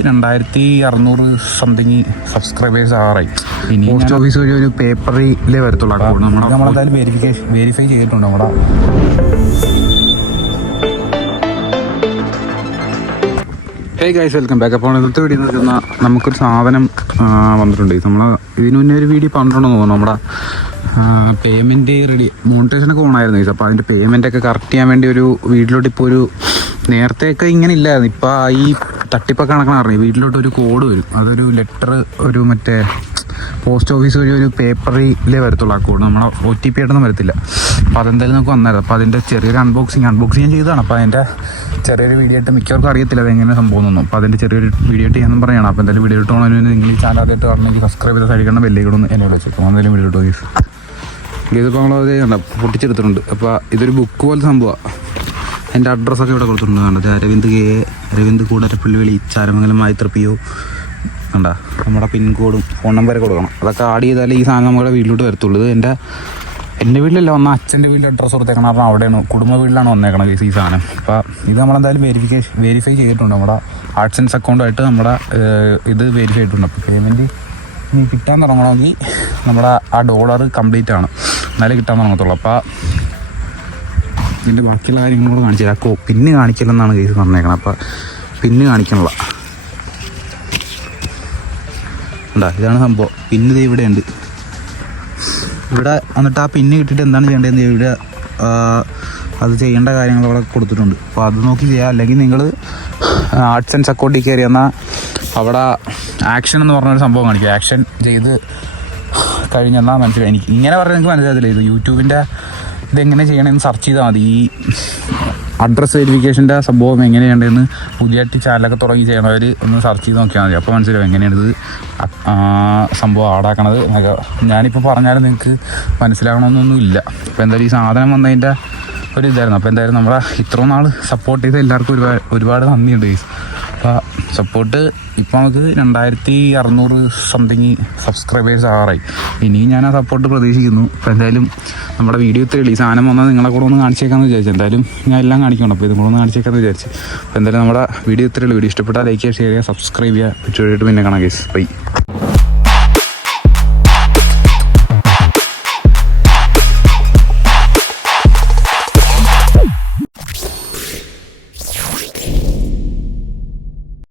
2600 something subscribers ആറായി. ഇനി post office വഴി ഒരു പേപ്പറിലേ വരത്തുള്ളൂ. നമ്മളെന്തായാലും വെരിഫൈ ചെയ്തിട്ടുണ്ട് നമ്മുടെ. Hey guys, welcome back. അപ്പോൾ ഇന്നത്തെ വീഡിയോ എന്ന് വെച്ചാൽ നമുക്കൊരു സാധനം വന്നിട്ടുണ്ട്. നമ്മൾ ഇതിനു മുന്നേ ഒരു വീഡിയോ പറഞ്ഞിട്ടുണ്ടെന്ന് തോന്നുന്നു. നമ്മുടെ പേയ്മെൻറ്റ് റെഡി, മോണിറ്റൈസേഷനൊക്കെ ഓണായിരുന്നു ഗൈസ്. അപ്പോൾ അതിൻ്റെ പേയ്മെൻറ്റൊക്കെ കറക്റ്റ് ചെയ്യാൻ വേണ്ടി ഒരു വീട്ടിലോട്ട് ഇപ്പോൾ ഒരു നേരത്തെയൊക്കെ ഇങ്ങനെ ഇല്ലായിരുന്നു. ഇപ്പോൾ ഈ തട്ടിപ്പൊക്കെ കണക്കാണ് അറിയാം. വീട്ടിലോട്ട് ഒരു കോഡ് വരും, അതൊരു ലെറ്റർ ഒരു മറ്റേ പോസ്റ്റ് ഓഫീസ് വഴി ഒരു പേപ്പറിലേ വരത്തുള്ളൂ. ആ കോഡ് നമ്മുടെ OTP ആയിട്ടൊന്നും വരത്തില്ല. അപ്പോൾ അതെന്തായാലും നമുക്ക് വന്നായിരുന്നു. അപ്പോൾ അതിൻ്റെ ചെറിയൊരു അൺബോക്സിങ് ഞാൻ ചെയ്തതാണ്. അപ്പോൾ അതിൻ്റെ ചെറിയൊരു വീഡിയോ ആയിട്ട് മിക്കവർക്കും അറിയത്തില്ല അതെങ്ങനെ സംഭവം ഒന്നും. അപ്പോൾ അതിൻ്റെ ചെറിയൊരു വീഡിയോ ആയിട്ട് ഞാനും പറയുകയാണ്. അപ്പോൾ എന്തായാലും വീഡിയോ ഇട്ട് പോകണമെന്ന് നിങ്ങൾ ഈ ചാനൽ ആദ്യമായിട്ട് പറഞ്ഞെങ്കിൽ സബ്സ്ക്രൈബ് ചെയ്ത് സൈഡിൽ ബെല്ലേക്കിടുന്നു എന്നോട് വെച്ചേക്കും. എന്തായാലും വീഡിയോ ഇട്ട് പോയി. ഇതിപ്പോൾ നമ്മളത് കണ്ട പൊട്ടിച്ചെടുത്തിട്ടുണ്ട്. അപ്പോൾ ഇതൊരു ബുക്ക് പോലെ സംഭവമാണ്. എൻ്റെ അഡ്രസ്സൊക്കെ ഇവിടെ കൊടുത്തിട്ടുണ്ട്. കണ്ടത് അരവിന്ദ് കൂടരപ്പള്ളി ചാരമംഗലം മായിത്രപ്പിയോ കണ്ട. നമ്മുടെ പിൻകോഡും ഫോൺ നമ്പരൊക്കെ കൊടുക്കണം. അതൊക്കെ ആഡ് ചെയ്താലേ ഈ സാധനം നമ്മുടെ വീട്ടിലോട്ട് വരത്തുള്ളൂ. എൻ്റെ വീട്ടിലല്ല വന്നാൽ അച്ഛൻ്റെ വീട്ടിൽ അഡ്രസ്സ് കൊടുത്തേക്കണം. കാരണം അവിടെയാണ് കുടുംബ വീട്ടിലാണ് വന്നേക്കണത് ഈ സാധനം. അപ്പോൾ ഇത് നമ്മളെന്തായാലും വെരിഫൈ ചെയ്തിട്ടുണ്ട്. നമ്മുടെ ആർട്സ് ആൻഡ് അക്കൗണ്ടുമായിട്ട് നമ്മുടെ ഇത് വെരിഫൈ ചെയ്തിട്ടുണ്ട്. അപ്പോൾ പേയ്മെൻറ്റ് ഇനി കിട്ടാൻ തുടങ്ങണമെങ്കിൽ നമ്മുടെ ആ ഡോളർ കംപ്ലീറ്റ് ആണ്, എന്നാലേ കിട്ടാൻ തുടങ്ങത്തുള്ളൂ. അപ്പോൾ ഇതിൻ്റെ ബാക്കിയുള്ള കാര്യങ്ങളോട് കാണിച്ചു തരാം. പിന്ന് കാണിക്കില്ലെന്നാണ് കേസ് പറഞ്ഞേക്കണം. അപ്പോൾ പിന്ന് കാണിക്കണല്ല. ഉണ്ടാ, ഇതാണ് സംഭവം. പിന്ന് ഇത് ഇവിടെ ഉണ്ട്. ഇവിടെ എന്നിട്ട് ആ പിന്ന് കിട്ടിയിട്ട് എന്താണ് ചെയ്യേണ്ടതെന്ന് ഇവിടെ അത് ചെയ്യേണ്ട കാര്യങ്ങൾ അവിടെ കൊടുത്തിട്ടുണ്ട്. അപ്പോൾ അത് നോക്കി ചെയ്യാം. അല്ലെങ്കിൽ നിങ്ങൾ ആർട്സ് ആൻഡ് അക്കൗണ്ടിൽ കയറി എന്നാൽ അവിടെ ആക്ഷൻ എന്ന് പറഞ്ഞൊരു സംഭവം കാണിക്കും. ആക്ഷൻ ചെയ്ത് കഴിഞ്ഞെന്നാൽ മനസ്സിലായി. എനിക്ക് ഇങ്ങനെ പറഞ്ഞാൽ നിങ്ങൾക്ക് മനസ്സിലാകത്തില്ല. ഇത് യൂട്യൂബിൻ്റെ ഇതെങ്ങനെ ചെയ്യണമെന്ന് സെർച്ച് ചെയ്താൽ മതി. ഈ അഡ്രസ് വെരിഫിക്കേഷൻ്റെ സംഭവം എങ്ങനെ ചെയ്യേണ്ടതെന്ന് പുതിയതായിട്ട് ചാനലൊക്കെ തുടങ്ങി ചെയ്യണവർ ഒന്ന് സെർച്ച് ചെയ്ത് നോക്കിയാൽ മതി. അപ്പോൾ മനസ്സിലാവും എങ്ങനെയാണിത് സംഭവം ആടാക്കണത്. ഞാനിപ്പോൾ പറഞ്ഞാലും നിങ്ങൾക്ക് മനസ്സിലാകണമെന്നൊന്നും ഇല്ല. അപ്പോൾ എന്തായാലും ഈ സാധനം വന്നതിൻ്റെ ഒരു ഇതായിരുന്നു. അപ്പോൾ എന്തായാലും നമ്മളെ ഇത്രയും നാൾ സപ്പോർട്ട് ചെയ്ത എല്ലാവർക്കും ഒരുപാട് നന്ദിയുണ്ട് ഗൈസ്. അപ്പോൾ സപ്പോർട്ട് ഇപ്പോൾ നമുക്ക് 2600 സംതിങ് സബ്സ്ക്രൈബേഴ്സ് ആറായി. ഇനിയും ഞാൻ ആ സപ്പോർട്ട് പ്രതീക്ഷിക്കുന്നു. അപ്പോൾ എന്തായാലും നമ്മുടെ വീഡിയോ ഇത്രയുള്ളൂ. ഈ സാധനം വന്നാൽ നിങ്ങളെ കൂടെ ഒന്ന് കാണിച്ചേക്കാമെന്ന് വിചാരിച്ചു. എന്തായാലും ഞാൻ എല്ലാം കാണിക്കണം. അപ്പോൾ ഇതും കൂടെ ഒന്ന് കാണിച്ചേക്കാമെന്ന് വിചാരിച്ചു. അപ്പോൾ എന്തായാലും നമ്മുടെ വീഡിയോ ഇത്രയുള്ളൂ. വീഡിയോ ഇഷ്ടപ്പെട്ടാൽ ലൈക്ക് ചെയ്യുക, ഷെയർ ചെയ്യുക, സബ്സ്ക്രൈബ് ചെയ്യുക. പിന്നീട് പിന്നെ കാണാം ഗൈസ്. ബൈ.